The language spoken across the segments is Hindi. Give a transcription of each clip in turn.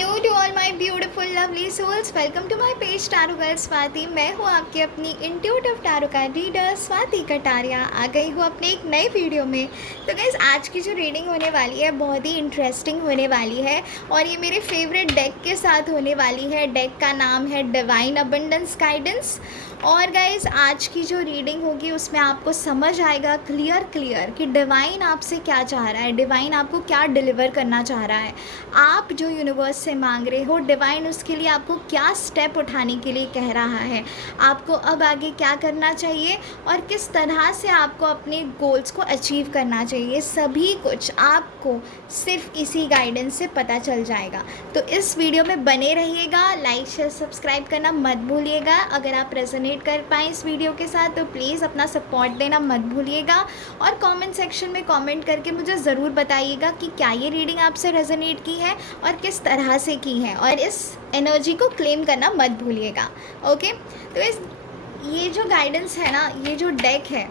Hello to all my beautiful lovely souls, welcome to my page tarot girl Swati. मैं हूँ आपकी अपनी intuitive tarot card reader Swati Kataria. आ गई हूँ अपने एक नए वीडियो में। तो गाइस, आज की जो रीडिंग होने वाली है बहुत ही इंटरेस्टिंग होने वाली है और ये मेरे फेवरेट डेक के साथ होने वाली है। डेक का नाम है डिवाइन अबंडेंस गाइडेंस। और गाइस, आज की जो रीडिंग होगी उसमें आपको समझ आएगा क्लियर कि डिवाइन आपसे क्या चाह रहा है, डिवाइन आपको क्या डिलीवर करना चाह रहा है। आप जो यूनिवर्स से मांग रहे हो, डिवाइन उसके लिए आपको क्या स्टेप उठाने के लिए कह रहा है, आपको अब आगे क्या करना चाहिए और किस तरह से आपको अपने गोल्स को अचीव करना चाहिए। सभी कुछ आपको सिर्फ इसी गाइडेंस से पता चल जाएगा। तो इस वीडियो में बने रहिएगा, लाइक शेयर सब्सक्राइब करना मत भूलिएगा। अगर आप रेजोनेट कर पाएँ इस वीडियो के साथ तो प्लीज़ अपना सपोर्ट देना मत भूलिएगा और कमेंट सेक्शन में कमेंट करके मुझे ज़रूर बताइएगा कि क्या ये रीडिंग आपसे रेजोनेट की है और किस तरह से की है, और इस एनर्जी को क्लेम करना मत भूलिएगा। ओके, तो ये जो गाइडेंस है ना, ये जो डेक है,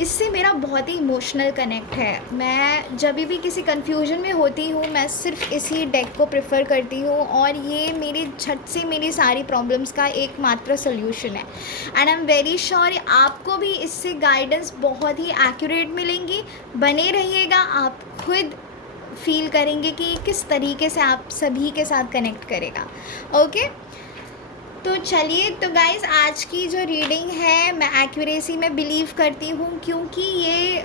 इससे मेरा बहुत ही इमोशनल कनेक्ट है। मैं जब भी किसी कन्फ्यूजन में होती हूँ मैं सिर्फ इसी डेक को प्रेफर करती हूँ और ये मेरी झट से मेरी सारी प्रॉब्लम्स का एकमात्र सोल्यूशन है। And I am very sure आपको भी इससे गाइडेंस बहुत ही एक्यूरेट मिलेंगी। बने रहिएगा, आप खुद फील करेंगे कि किस तरीके से आप सभी के साथ कनेक्ट करेगा। ओके, तो चलिए। तो गाइज़, आज की जो रीडिंग है मैं एक्यूरेसी में बिलीव करती हूँ क्योंकि ये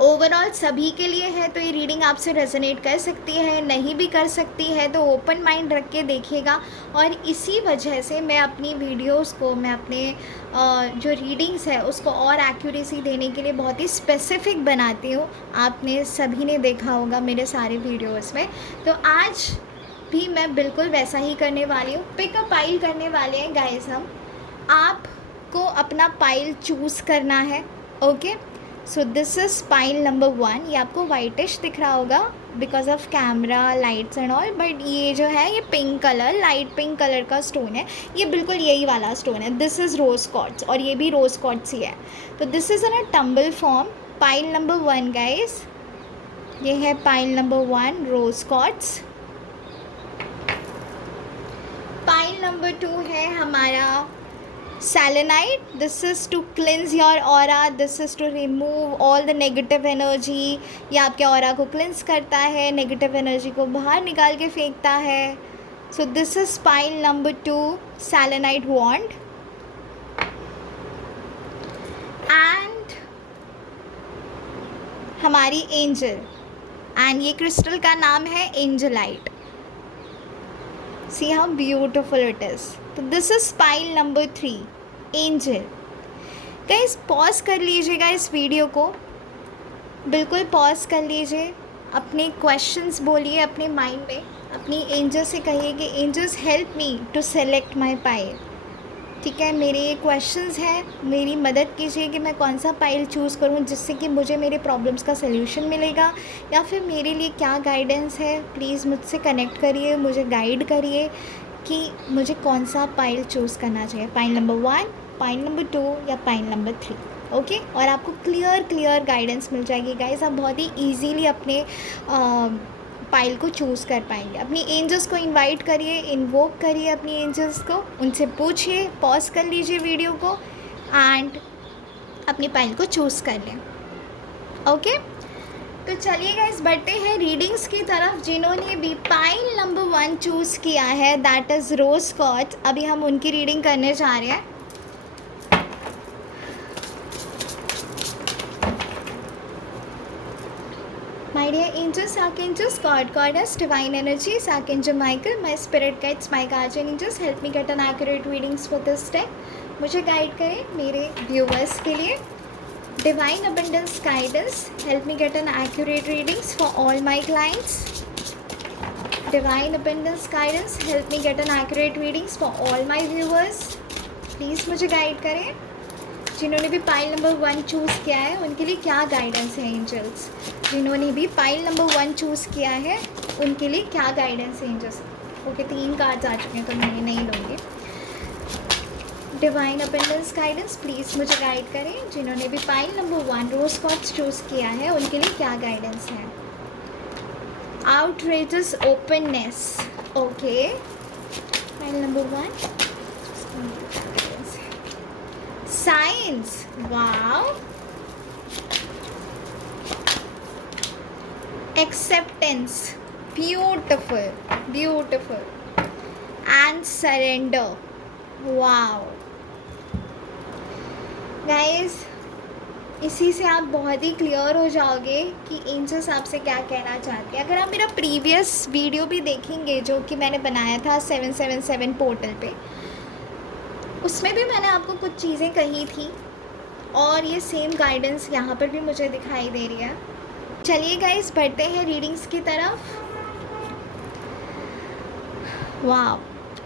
ओवरऑल सभी के लिए है। तो ये रीडिंग आपसे रेजोनेट कर सकती है, नहीं भी कर सकती है, तो ओपन माइंड रख के देखिएगा। और इसी वजह से मैं अपनी वीडियोस को, मैं अपने जो रीडिंग्स है उसको और एक्यूरेसी देने के लिए बहुत ही स्पेसिफिक बनाती हूँ। आपने सभी ने देखा होगा मेरे सारे वीडियोस में। तो आज भी मैं बिल्कुल वैसा ही करने वाली हूँ। पिक अ पाइल करने वाले हैं गाइस हम। आपको अपना पाइल चूज़ करना है। Okay, so this is pile number 1। ये आपको वाइटिश दिख रहा होगा because of camera lights and all, but ये जो है ये pink colour, light pink colour का स्टोन है। ये बिल्कुल यही वाला स्टोन है। दिस इज़ रोज़ क्वार्ट्ज और ये भी रोज़ क्वार्ट्ज ही है। तो this is in a tumble form. Pile number 1 guys, ये है pile number 1 rose quartz. Pile number 2 है हमारा selenite. This is to cleanse your aura, this is to remove all the negative energy. ये आपके ऑरा को क्लिन्स करता है, नेगेटिव एनर्जी को बाहर निकाल के फेंकता है। So this is pile number 2 selenite wand. And हमारी एंजल, एंड ये क्रिस्टल का नाम है angelite. See how beautiful it is. तो this is pile number 3, angel. Guys, pause कर लीजिएगा इस वीडियो को, बिल्कुल पॉज कर लीजिए। अपने क्वेश्चंस बोलिए अपने माइंड में, अपनी एंजल से कहिए कि angels help me to select my pile. ठीक है, मेरे ये क्वेश्चंस हैं, मेरी मदद कीजिए कि मैं कौन सा पाइल चूज़ करूं जिससे कि मुझे मेरे प्रॉब्लम्स का सल्यूशन मिलेगा, या फिर मेरे लिए क्या गाइडेंस है। प्लीज़ मुझसे कनेक्ट करिए, मुझे गाइड करिए कि मुझे कौन सा पाइल चूज़ करना चाहिए, पाइल नंबर 1, पाइल नंबर 2 या पाइल नंबर 3। ओके, और आपको क्लियर गाइडेंस मिल जाएगी गाइस। आप बहुत ही ईजीली अपने पाइल को चूज़ कर पाएंगे। अपनी एंजल्स को इनवाइट करिए, इन्वोक करिए अपनी एंजल्स को, उनसे पूछिए, पॉज कर लीजिए वीडियो को एंड अपनी पाइल को चूज़ कर लें। ओके, तो चलिए गाइस, बढ़ते हैं रीडिंग्स की तरफ। जिन्होंने भी पाइल नंबर 1 चूज़ किया है, दैट इज़ रोज़ क्वार्ट्ज, अभी हम उनकी रीडिंग करने जा रहे हैं। My dear angels, archangels, goddess, divine energies, archangel Michael, my spirit guides, my guardian angels, help me get an accurate readings for this day. मुझे गाइड करें मेरे व्यूवर्स के लिए। Divine abundance guidance, help me get an accurate readings for all my clients. Divine abundance guidance, help me get an accurate readings for all my viewers. Please मुझे गाइड करें। जिन्होंने भी पाइल नंबर 1 चूज़ किया है उनके लिए क्या गाइडेंस है एंजल्स। जिन्होंने भी पाइल नंबर 1 चूज़ किया है उनके लिए क्या गाइडेंस है एंजल्स। ओके, 3 कार्ड्स आ चुके हैं तो मैं नहीं लूँगी। डिवाइन अबंडेंस गाइडेंस, प्लीज़ मुझे गाइड करें। जिन्होंने भी pile number 1 rose quartz choose किया है उनके लिए क्या गाइडेंस है। outrageous openness. Okay, file number 1. Science. Wow. Acceptance. Beautiful, beautiful. And surrender. Wow. Guys, इसी से आप बहुत ही क्लियर हो जाओगे कि एंजल्स आपसे क्या कहना चाहते हैं. अगर आप मेरा प्रीवियस वीडियो भी देखेंगे जो कि मैंने बनाया था 777 पोर्टल पे, उसमें भी मैंने आपको कुछ चीज़ें कही थी और ये सेम गाइडेंस यहाँ पर भी मुझे दिखाई दे रही है. चलिए गाइस, बढ़ते हैं रीडिंग्स की तरफ. वाह,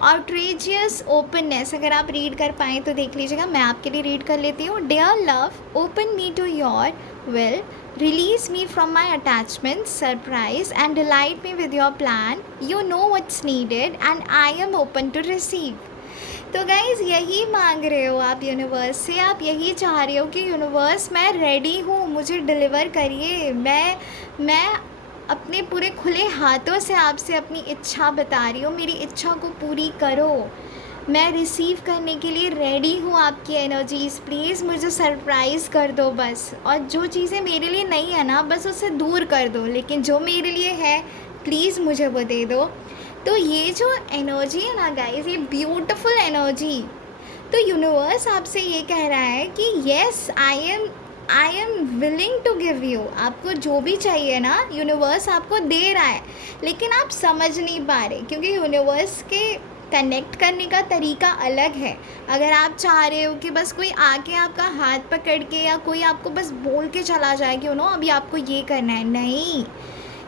आउटरेजियस ओपननेस. अगर आप रीड कर पाएँ तो देख लीजिएगा. मैं आपके लिए रीड कर लेती हूँ. Dear love, open me to your will, release me from my attachment, surprise and delight me with your plan. You know what's needed and I am open to receive. तो गाइज़, यही मांग रहे हो आप यूनिवर्स से. आप यही चाह रहे हो कि यूनिवर्स मैं रेडी हूँ, मुझे डिलीवर करिए. मैं अपने पूरे खुले हाथों से आपसे अपनी इच्छा बता रही हूँ. मेरी इच्छा को पूरी करो. मैं रिसीव करने के लिए रेडी हूँ आपकी एनर्जीज़. प्लीज़ मुझे सरप्राइज़ कर दो बस. और जो चीज़ें मेरे लिए नहीं है ना, बस उसे दूर कर दो. लेकिन जो मेरे लिए है, प्लीज़ मुझे वो दे दो. तो ये जो एनर्जी है ना गाइस, ये ब्यूटीफुल एनर्जी. तो यूनिवर्स आपसे ये कह रहा है कि yes, I am willing to give you. आपको जो भी चाहिए ना, यूनिवर्स आपको दे रहा है. लेकिन आप समझ नहीं पा रहे, क्योंकि यूनिवर्स के कनेक्ट करने का तरीका अलग है. अगर आप चाह रहे हो कि बस कोई आके आपका हाथ पकड़ के या कोई आपको बस बोल के चला जाए कि अभी आपको ये करना है, नहीं.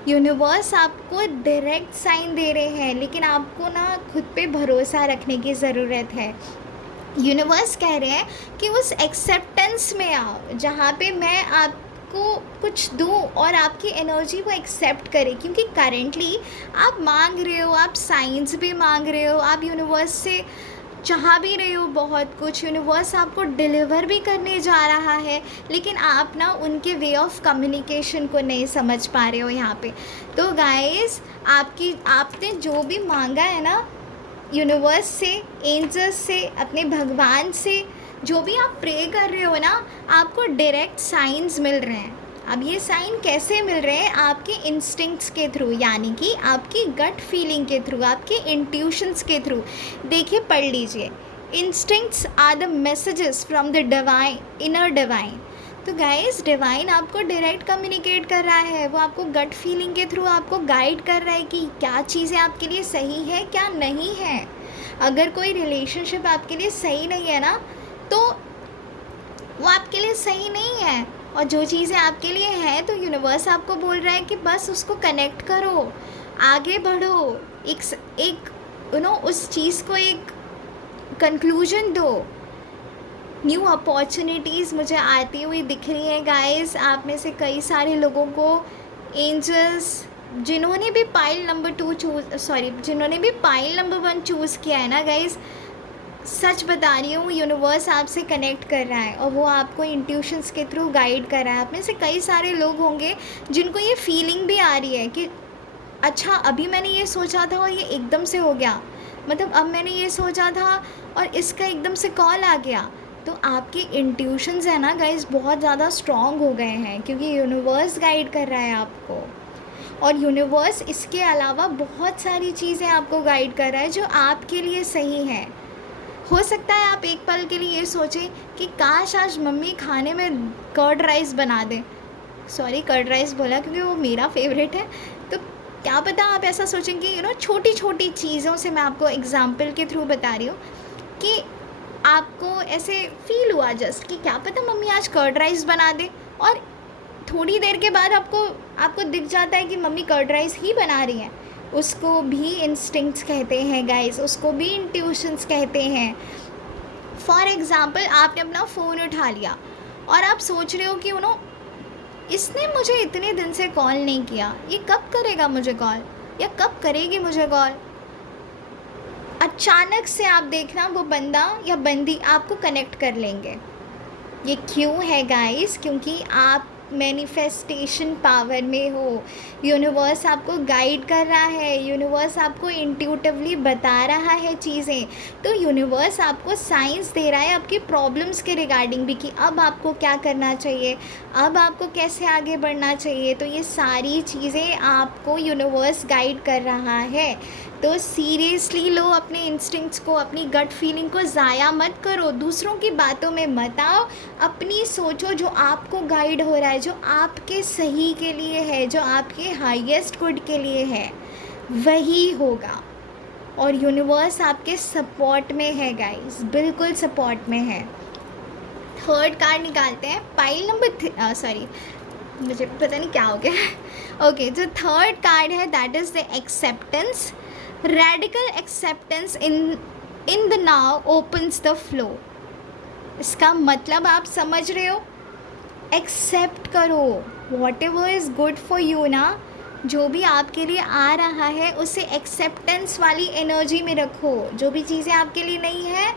यूनिवर्स आपको डायरेक्ट साइन दे रहे हैं, लेकिन आपको ना खुद पे भरोसा रखने की ज़रूरत है. यूनिवर्स कह रहे हैं कि उस एक्सेप्टेंस में आओ जहाँ पे मैं आपको कुछ दूँ और आपकी एनर्जी को एक्सेप्ट करे. क्योंकि करेंटली आप मांग रहे हो, आप साइंस भी मांग रहे हो, आप यूनिवर्स से चाह भी रहे हो बहुत कुछ. यूनिवर्स आपको डिलीवर भी करने जा रहा है, लेकिन आप ना उनके वे ऑफ कम्युनिकेशन को नहीं समझ पा रहे हो यहाँ पे. तो गाइस, आपने जो भी मांगा है ना यूनिवर्स से, एंजल्स से, अपने भगवान से, जो भी आप प्रे कर रहे हो ना, आपको डायरेक्ट साइंस मिल रहे हैं. अब ये साइन कैसे मिल रहे हैं? आपके इंस्टिंक्ट्स के थ्रू, यानी कि आपकी गट फीलिंग के थ्रू, आपके इंट्यूशंस के थ्रू. देखिए, पढ़ लीजिए. Instincts are the messages from the divine, inner divine. तो गाइस, डिवाइन आपको डायरेक्ट कम्युनिकेट कर रहा है. वो आपको गट फीलिंग के थ्रू आपको गाइड कर रहा है कि क्या चीज़ें आपके लिए सही है, क्या नहीं है. अगर कोई रिलेशनशिप आपके लिए सही नहीं है ना, तो वो आपके लिए सही नहीं है. और जो चीज़ें आपके लिए हैं, तो यूनिवर्स आपको बोल रहा है कि बस उसको कनेक्ट करो, आगे बढ़ो, एक उस चीज़ को एक कंक्लूजन दो. न्यू अपॉर्चुनिटीज़ मुझे आती हुई दिख रही हैं गाइस. आप में से कई सारे लोगों को एंजल्स, जिन्होंने भी पाइल नंबर 1 चूज़ किया है ना गाइस, सच बता रही हूँ, यूनिवर्स आपसे कनेक्ट कर रहा है और वो आपको इंट्यूशंस के थ्रू गाइड कर रहा है. आप में से कई सारे लोग होंगे जिनको ये फीलिंग भी आ रही है कि अच्छा, अभी मैंने ये सोचा था और ये एकदम से हो गया. मतलब अब मैंने ये सोचा था और इसका एकदम से कॉल आ गया. तो आपके इंट्यूशंस है ना गाइस, बहुत ज़्यादा स्ट्रॉन्ग हो गए हैं, क्योंकि यूनिवर्स गाइड कर रहा है आपको. और यूनिवर्स इसके अलावा बहुत सारी चीज़ें आपको गाइड कर रहा है जो आपके लिए सही है. हो सकता है आप एक पल के लिए ये सोचें कि काश आज मम्मी खाने में कर्ड राइस बना दें. सॉरी, कर्ड राइस बोला क्योंकि वो मेरा फेवरेट है. तो क्या पता आप ऐसा सोचें कि छोटी छोटी चीज़ों से, मैं आपको एग्जाम्पल के थ्रू बता रही हूँ कि आपको ऐसे फील हुआ जस्ट कि क्या पता मम्मी आज कर्ड राइस बना दे, और थोड़ी देर के बाद आपको दिख जाता है कि मम्मी कर्ड राइस ही बना रही हैं. उसको भी इंस्टिंक्ट्स कहते हैं गाइस, उसको भी इंट्यूशंस कहते हैं. फॉर एग्ज़ाम्पल, आपने अपना फ़ोन उठा लिया और आप सोच रहे हो कि इसने मुझे इतने दिन से कॉल नहीं किया, ये कब करेगा मुझे कॉल, या कब करेगी मुझे कॉल. अचानक से आप देखना वो बंदा या बंदी आपको कनेक्ट कर लेंगे. ये क्यों है गाइस? क्योंकि आप मैनिफेस्टेशन पावर में हो, यूनिवर्स आपको गाइड कर रहा है, यूनिवर्स आपको इंट्यूटिवली बता रहा है चीज़ें, तो यूनिवर्स आपको साइंस दे रहा है आपकी प्रॉब्लम्स के रिगार्डिंग भी कि अब आपको क्या करना चाहिए, अब आपको कैसे आगे बढ़ना चाहिए। तो ये सारी चीज़ें आपको यूनिवर्स गाइड कर रहा है। तो सीरियसली लो अपने इंस्टिंक्ट्स को, अपनी गट फीलिंग को ज़ाया मत करो, दूसरों की बातों में मत आओ, अपनी सोचो जो आपको गाइड हो रहा है, जो आपके सही के लिए है, जो आपके हाईएस्ट गुड के लिए है, वही होगा। और यूनिवर्स आपके सपोर्ट में है गाइस, बिल्कुल सपोर्ट में है। थर्ड कार्ड निकालते हैं, पाइल नंबर सॉरी मुझे पता नहीं क्या हो गया। ओके, जो थर्ड कार्ड है that is the acceptance. Radical acceptance in the now opens the flow. इसका मतलब आप समझ रहे हो, एक्सेप्ट करो what ever is good for you ना, जो भी आपके लिए आ रहा है उसे एक्सेप्टेंस वाली एनर्जी में रखो। जो भी चीज़ें आपके लिए नहीं है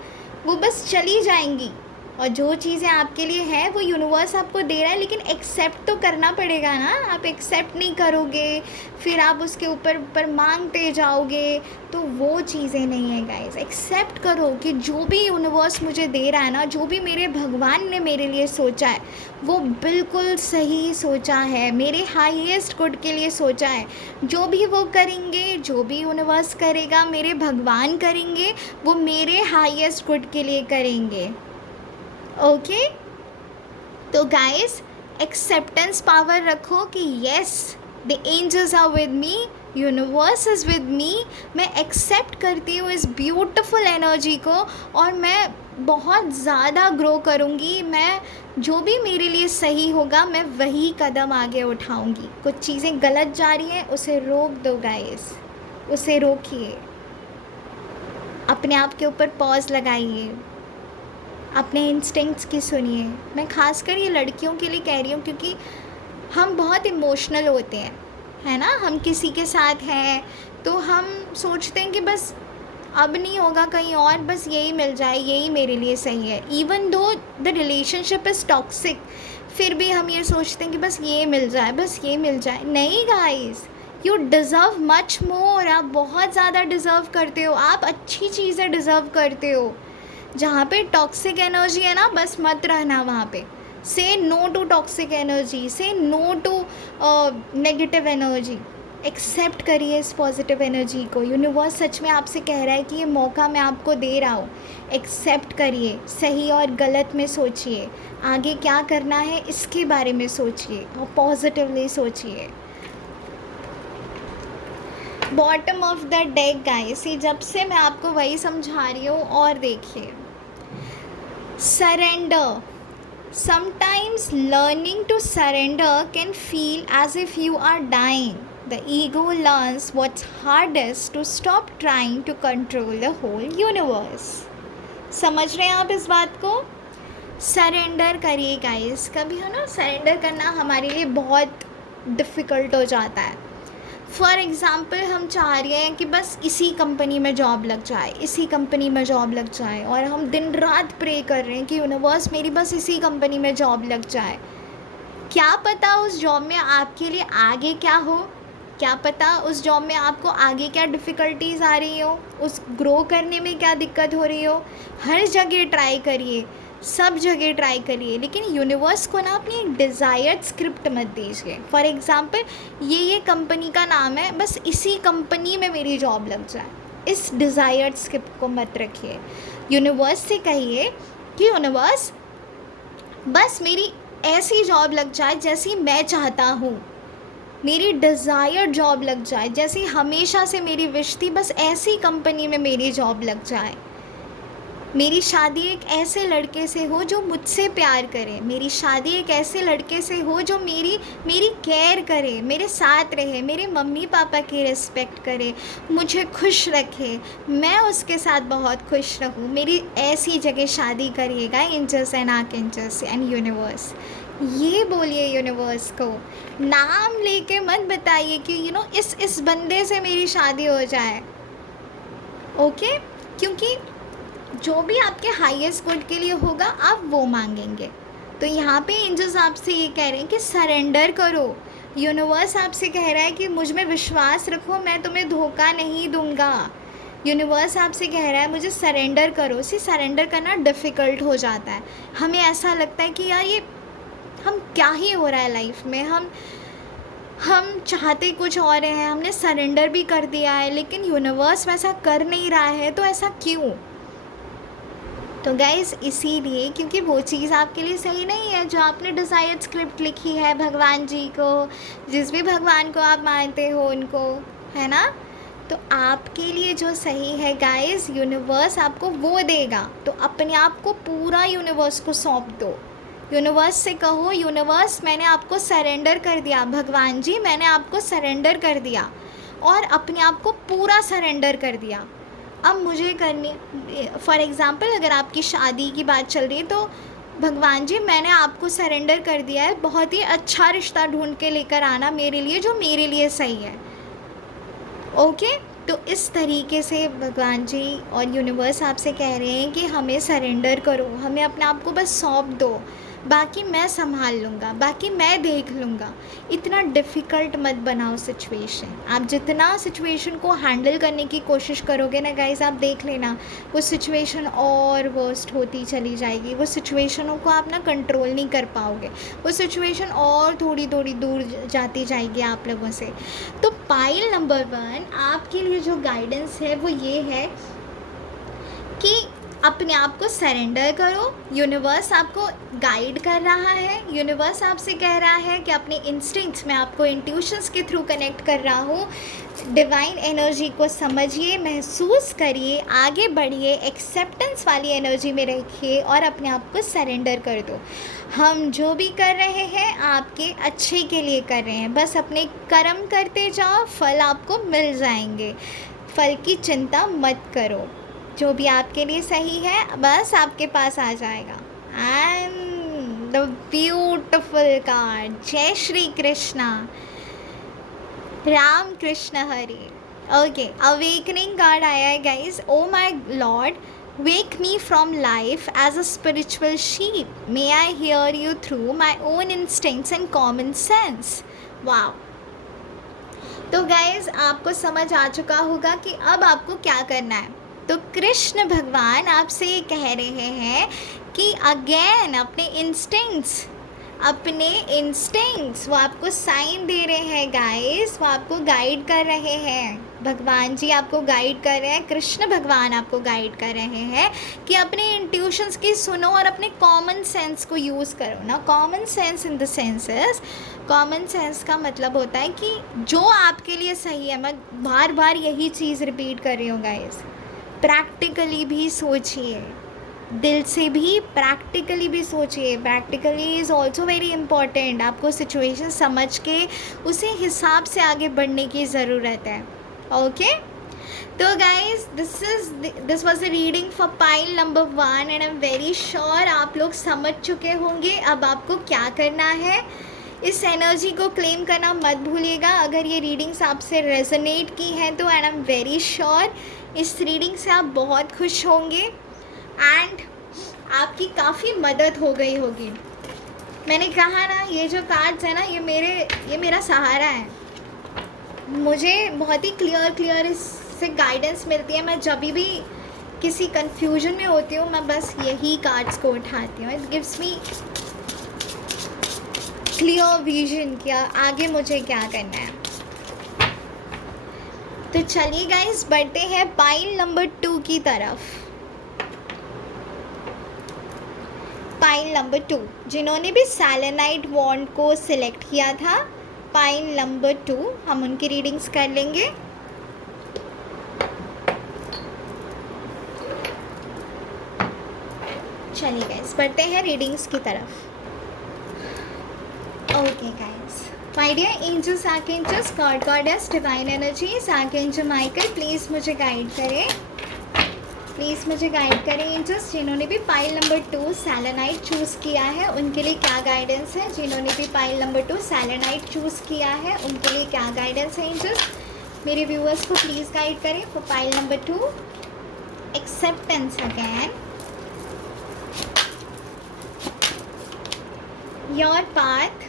वो बस चली जाएंगी, और जो चीज़ें आपके लिए हैं वो यूनिवर्स आपको दे रहा है, लेकिन एक्सेप्ट तो करना पड़ेगा ना। आप एक्सेप्ट नहीं करोगे फिर आप उसके ऊपर मांगते जाओगे, तो वो चीज़ें नहीं है गाइस। एक्सेप्ट करो कि जो भी यूनिवर्स मुझे दे रहा है ना, जो भी मेरे भगवान ने मेरे लिए सोचा है वो बिल्कुल सही सोचा है, मेरे हाईएस्ट गुड के लिए सोचा है। जो भी वो करेंगे, जो भी यूनिवर्स करेगा, मेरे भगवान करेंगे, वो मेरे हाईएस्ट गुड के लिए करेंगे। ओके, तो गाइस एक्सेप्टेंस पावर रखो कि yes the angels are with me, universe is with me. मैं एक्सेप्ट करती हूँ इस ब्यूटीफुल एनर्जी को, और मैं बहुत ज़्यादा ग्रो करूँगी। मैं जो भी मेरे लिए सही होगा मैं वही कदम आगे उठाऊँगी। कुछ चीज़ें गलत जा रही हैं उसे रोक दो गाइस, उसे रोकिए, अपने आप के ऊपर पॉज लगाइए, अपने इंस्टिंक्ट्स की सुनिए। मैं खासकर ये लड़कियों के लिए कह रही हूँ क्योंकि हम बहुत इमोशनल होते हैं, है ना। हम किसी के साथ हैं तो हम सोचते हैं कि बस अब नहीं होगा कहीं और, बस यही मिल जाए, यही मेरे लिए सही है। Even though the relationship is toxic, फिर भी हम ये सोचते हैं कि बस ये मिल जाए, बस ये मिल जाए। नहीं guys, you deserve much more. आप बहुत ज़्यादा डिज़र्व करते हो, आप अच्छी चीज़ें डिज़र्व करते हो। जहाँ पे टॉक्सिक एनर्जी है ना, बस मत रहना वहाँ पे। Say no to toxic energy, say no to negative energy. Accept करिए इस पॉजिटिव एनर्जी को। यूनिवर्स सच में आपसे कह रहा है कि ये मौका मैं आपको दे रहा हूँ, एक्सेप्ट करिए। सही और गलत में सोचिए, आगे क्या करना है इसके बारे में सोचिए और पॉजिटिवली सोचिए। Bottom of the deck guys, जब से मैं आपको वही समझा रही हूँ। और देखिए, surrender. Sometimes learning to surrender can feel as if you are dying. The ego learns what's hardest to stop trying to control the whole universe. समझ रहे हैं आप इस बात को? सरेंडर करिए गाइस। कभी है ना, सरेंडर करना हमारे लिए बहुत डिफ़िकल्ट हो जाता है। फॉर एग्ज़ाम्पल, हम चाह रहे हैं कि बस इसी कंपनी में जॉब लग जाए, इसी कंपनी में जॉब लग जाए, और हम दिन रात प्रे कर रहे हैं कि यूनिवर्स मेरी बस इसी कंपनी में जॉब लग जाए। क्या पता उस जॉब में आपके लिए आगे क्या हो, क्या पता उस जॉब में आपको आगे क्या डिफ़िकल्टीज़ आ रही हो, उस ग्रो करने में क्या दिक्कत हो रही हो। हर जगह ट्राई करिए, सब जगह ट्राई करिए, लेकिन यूनिवर्स को ना अपनी एक डिज़ायर्ड स्क्रिप्ट मत दीजिए। फॉर एग्ज़ाम्पल, ये कंपनी का नाम है, बस इसी कंपनी में मेरी जॉब लग जाए, इस डिज़ायर्ड स्क्रिप्ट को मत रखिए। यूनिवर्स से कहिए कि यूनिवर्स बस मेरी ऐसी जॉब लग जाए जैसी मैं चाहता हूँ, मेरी डिज़ायर्ड जॉब लग जाए, जैसी हमेशा से मेरी विश थी, बस ऐसी कंपनी में मेरी जॉब लग जाए। मेरी शादी एक ऐसे लड़के से हो जो मुझसे प्यार करे, मेरी शादी एक ऐसे लड़के से हो जो मेरी केयर करे, मेरे साथ रहे, मेरे मम्मी पापा की रिस्पेक्ट करे, मुझे खुश रखे, मैं उसके साथ बहुत खुश रहूँ। मेरी ऐसी जगह शादी करिएगा, angels and archangels and universe. ये बोलिए यूनिवर्स को, नाम लेके मत बताइए कि इस बंदे से मेरी शादी हो जाए। ओके, क्योंकि जो भी आपके हाईएस्ट गुड के लिए होगा आप वो मांगेंगे। तो यहाँ पे एंजल्स आपसे ये कह रहे हैं कि सरेंडर करो। यूनिवर्स आपसे कह रहा है कि मुझ में विश्वास रखो, मैं तुम्हें धोखा नहीं दूंगा। यूनिवर्स आपसे कह रहा है मुझे सरेंडर करो। सी सरेंडर करना डिफ़िकल्ट हो जाता है, हमें ऐसा लगता है कि यार ये हम क्या ही हो रहा है लाइफ में, हम चाहते कुछ और हैं, हमने सरेंडर भी कर दिया है लेकिन यूनिवर्स वैसा कर नहीं रहा है, तो ऐसा क्यों? तो गाइज़ इसीलिए क्योंकि वो चीज़ आपके लिए सही नहीं है जो आपने डिज़ायर्ड स्क्रिप्ट लिखी है भगवान जी को, जिस भी भगवान को आप मानते हो उनको, है ना। तो आपके लिए जो सही है गाइज़, यूनिवर्स आपको वो देगा। तो अपने आप को पूरा यूनिवर्स को सौंप दो। यूनिवर्स से कहो, यूनिवर्स मैंने आपको सरेंडर कर दिया, भगवान जी मैंने आपको सरेंडर कर दिया, और अपने आप को पूरा सरेंडर कर दिया। अब मुझे करनी, फॉर एग्ज़ाम्पल अगर आपकी शादी की बात चल रही है तो भगवान जी मैंने आपको सरेंडर कर दिया है, बहुत ही अच्छा रिश्ता ढूंढ के लेकर आना मेरे लिए जो मेरे लिए सही है। ओके, तो इस तरीके से भगवान जी और यूनिवर्स आपसे कह रहे हैं कि हमें सरेंडर करो, हमें अपने आप को बस सौंप दो, बाकी मैं संभाल लूँगा, बाकी मैं देख लूँगा। इतना डिफ़िकल्ट मत बनाओ सिचुएशन। आप जितना सिचुएशन को हैंडल करने की कोशिश करोगे ना गाइस, आप देख लेना वो सिचुएशन और वर्स्ट होती चली जाएगी। वो सिचुएशनों को आप ना कंट्रोल नहीं कर पाओगे, वो सिचुएशन और थोड़ी थोड़ी दूर जाती जाएगी आप लोगों से। तो पाइल नंबर 1 आपके लिए जो गाइडेंस है वो ये है कि अपने आप को सरेंडर करो। यूनिवर्स आपको गाइड कर रहा है, यूनिवर्स आपसे कह रहा है कि अपने इंस्टिंक्ट्स में आपको इंट्यूशंस के थ्रू कनेक्ट कर रहा हूँ। डिवाइन एनर्जी को समझिए, महसूस करिए, आगे बढ़िए, एक्सेप्टेंस वाली एनर्जी में रखिए और अपने आप को सरेंडर कर दो। हम जो भी कर रहे हैं आपके अच्छे के लिए कर रहे हैं, बस अपने कर्म करते जाओ, फल आपको मिल जाएंगे। फल की चिंता मत करो, जो भी आपके लिए सही है बस आपके पास आ जाएगा। एंड द ब्यूटिफुल कार्ड, जय श्री कृष्णा, राम कृष्ण हरे। ओके, अवेकनिंग कार्ड आया है guys. Oh my Lord, wake me from life as a spiritual sheep. May I hear you through my own instincts and common sense. Wow. तो गाइस आपको समझ आ चुका होगा कि अब आपको क्या करना है। तो कृष्ण भगवान आपसे ये कह रहे हैं कि अगेन अपने इंस्टिंक्ट्स वो आपको साइन दे रहे हैं गाइस, वो आपको गाइड कर रहे हैं। भगवान जी आपको गाइड कर रहे हैं, कृष्ण भगवान आपको गाइड कर रहे हैं कि अपने इंट्यूशंस की सुनो और अपने कॉमन सेंस को यूज़ करो ना। Common sense in the senses, common sense का मतलब होता है कि जो आपके लिए सही है। मैं बार बार यही चीज़ रिपीट कर रही हूँ गाइस, प्रैक्टिकली भी सोचिए, दिल से भी प्रैक्टिकली भी सोचिए। Practically is also very important. आपको सिचुएशन समझ के उसी हिसाब से आगे बढ़ने की ज़रूरत है। ओके, तो guys this was the reading for pile number 1 and I am very sure आप लोग समझ चुके होंगे अब आपको क्या करना है। इस एनर्जी को क्लेम करना मत भूलिएगा। अगर ये रीडिंग्स आपसे रेजोनेट की हैं तो and I am very sure इस रीडिंग से आप बहुत खुश होंगे एंड आपकी काफ़ी मदद हो गई होगी। मैंने कहा ना, ये जो कार्ड्स है ना, ये मेरा सहारा है। मुझे बहुत ही क्लियर इससे गाइडेंस मिलती है। मैं जब भी किसी कंफ्यूजन में होती हूँ मैं बस यही कार्ड्स को उठाती हूँ। It gives me clear vision कि आगे मुझे क्या करना है। तो चलिए गाइस बढ़ते हैं पाइल नंबर 2 की तरफ। पाइल नंबर 2, जिन्होंने भी सेलेनाइट वॉन्ड को सिलेक्ट किया था, पाइल नंबर 2, हम उनकी रीडिंग्स कर लेंगे। चलिए गाइस बढ़ते हैं रीडिंग्स की तरफ। Okay guys, my dear angels, archangels, god goddess, divine energies, archangel Michael please मुझे गाइड करें, प्लीज़ मुझे गाइड करें एंजल्स। जिन्होंने भी पाइल नंबर 2 सेलेनाइट चूज़ किया है उनके लिए क्या गाइडेंस है। जिन्होंने भी पाइल नंबर 2 सेलेनाइट चूज़ किया है उनके लिए क्या गाइडेंस है एंजल्स। मेरे व्यूअर्स को प्लीज़ गाइड करें for pile number 2, acceptance again, your path,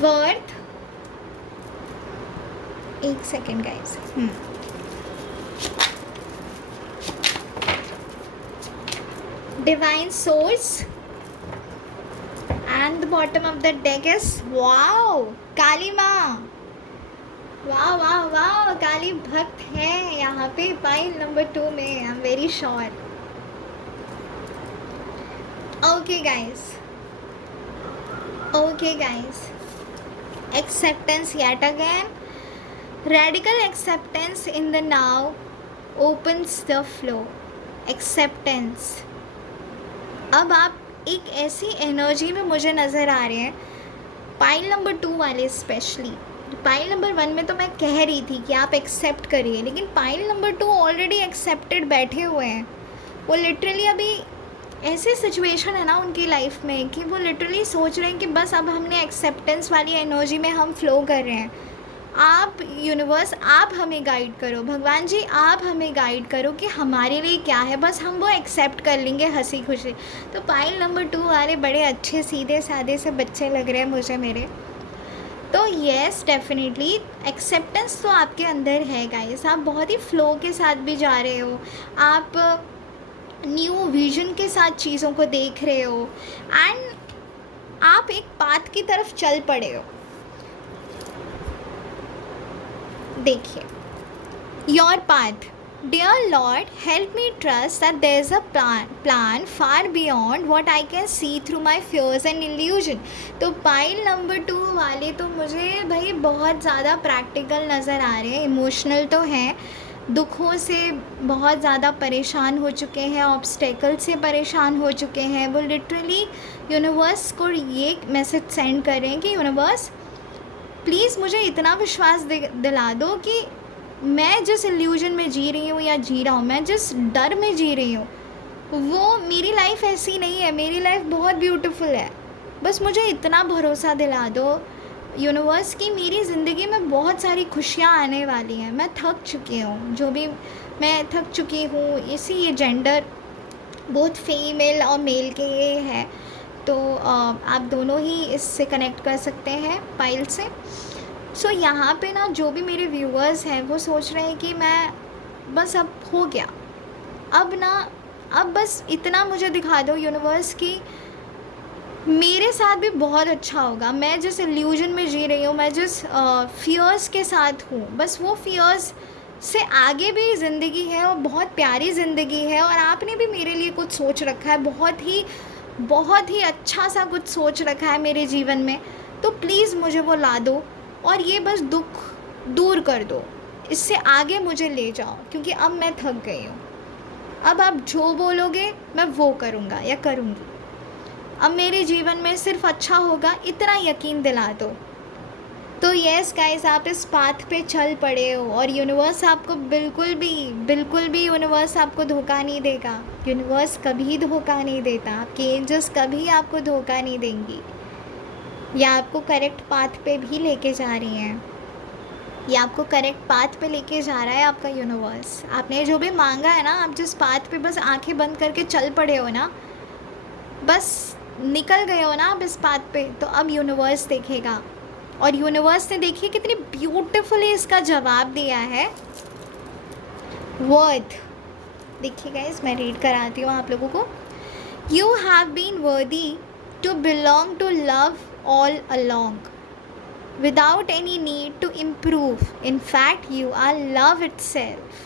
worth, एक second guys, divine source, and the bottom of the deck is wow Kali माँ। वाह वाह वाह, काली भक्त है यहाँ पे पाइल नंबर 2 में, I am very sure. Okay guys, acceptance yet again, radical acceptance in the now opens the flow, acceptance। अब आप एक ऐसी एनर्जी में मुझे नज़र आ रहे हैं, पाइल नंबर 2 वाले स्पेशली। पाइल नंबर 1 में तो मैं कह रही थी कि आप एक्सेप्ट करिए, लेकिन पाइल नंबर 2 ऑलरेडी एक्सेप्टेड बैठे हुए हैं। वो लिटरली अभी ऐसी सिचुएशन है ना उनकी लाइफ में कि वो लिटरली सोच रहे हैं कि बस अब हमने एक्सेप्टेंस वाली एनर्जी में हम फ्लो कर रहे हैं। आप यूनिवर्स, आप हमें गाइड करो, भगवान जी आप हमें गाइड करो कि हमारे लिए क्या है, बस हम वो एक्सेप्ट कर लेंगे हंसी खुशी। तो पाइल नंबर 2 वाले बड़े अच्छे सीधे सादे से बच्चे लग रहे हैं मुझे मेरे। तो येस, डेफिनेटली एक्सेप्टेंस तो आपके अंदर है गाइस। आप बहुत ही फ्लो के साथ भी जा रहे हो, आप न्यू विजन के साथ चीज़ों को देख रहे हो, एंड आप एक पाथ की तरफ चल पड़े हो। देखिए, your path, dear lord help me trust that there is a plan far beyond what I can see through my fears and illusion. तो पाइल नंबर 2 वाले तो मुझे भाई बहुत ज़्यादा प्रैक्टिकल नज़र आ रहे हैं, इमोशनल तो हैं, दुखों से बहुत ज़्यादा परेशान हो चुके हैं, ऑब्स्टेकल से परेशान हो चुके हैं। वो लिटरली यूनिवर्स को ये मैसेज सेंड कर रहे हैं कि यूनिवर्स प्लीज़ मुझे इतना विश्वास दिला दो कि मैं जिस इल्यूजन में जी रही हूँ या जी रहा हूँ, मैं जिस डर में जी रही हूँ, वो मेरी लाइफ ऐसी नहीं है, मेरी लाइफ बहुत ब्यूटीफुल है। बस मुझे इतना भरोसा दिला दो यूनिवर्स की मेरी ज़िंदगी में बहुत सारी खुशियाँ आने वाली हैं। मैं थक चुकी हूँ, जो भी मैं थक चुकी हूँ। इसी ये जेंडर बहुत फीमेल और मेल के ये है, तो आप दोनों ही इससे कनेक्ट कर सकते हैं पाइल से। सो यहाँ पे ना जो भी मेरे व्यूअर्स हैं वो सोच रहे हैं कि मैं बस अब हो गया, अब बस इतना मुझे दिखा दो यूनिवर्स की मेरे साथ भी बहुत अच्छा होगा। मैं जिस इल्यूजन में जी रही हूँ, मैं जिस फियर्स के साथ हूँ, बस वो फियर्स से आगे भी ज़िंदगी है और बहुत प्यारी ज़िंदगी है, और आपने भी मेरे लिए कुछ सोच रखा है, बहुत ही अच्छा सा कुछ सोच रखा है मेरे जीवन में। तो प्लीज़ मुझे वो ला दो और ये बस दुख दूर कर दो, इससे आगे मुझे ले जाओ, क्योंकि अब मैं थक गई हूँ। अब आप जो बोलोगे मैं वो करूँगा या करूँगी। अब मेरे जीवन में सिर्फ अच्छा होगा, इतना यकीन दिला दो। तो येस गाइस, आप इस पाथ पे चल पड़े हो और यूनिवर्स आपको बिल्कुल भी यूनिवर्स आपको धोखा नहीं देगा। यूनिवर्स कभी धोखा नहीं देता, आपके एंजल्स कभी आपको धोखा नहीं देंगी, या आपको करेक्ट पाथ पे भी लेके जा रही हैं, या आपको करेक्ट पाथ पे लेके जा रहा है आपका यूनिवर्स। आपने जो भी मांगा है ना, आप जिस पाथ पे बस आंखें बंद करके चल पड़े हो ना, बस निकल गए हो ना आप इस पाथ पे, तो अब यूनिवर्स देखेगा। और यूनिवर्स ने देखिए कितनी ब्यूटीफुली इसका जवाब दिया है। वर्थ, देखिए गाइस मैं रीड कराती हूँ आप लोगों को। You have been worthy to belong to love all along without any need to improve. In fact, you are love itself.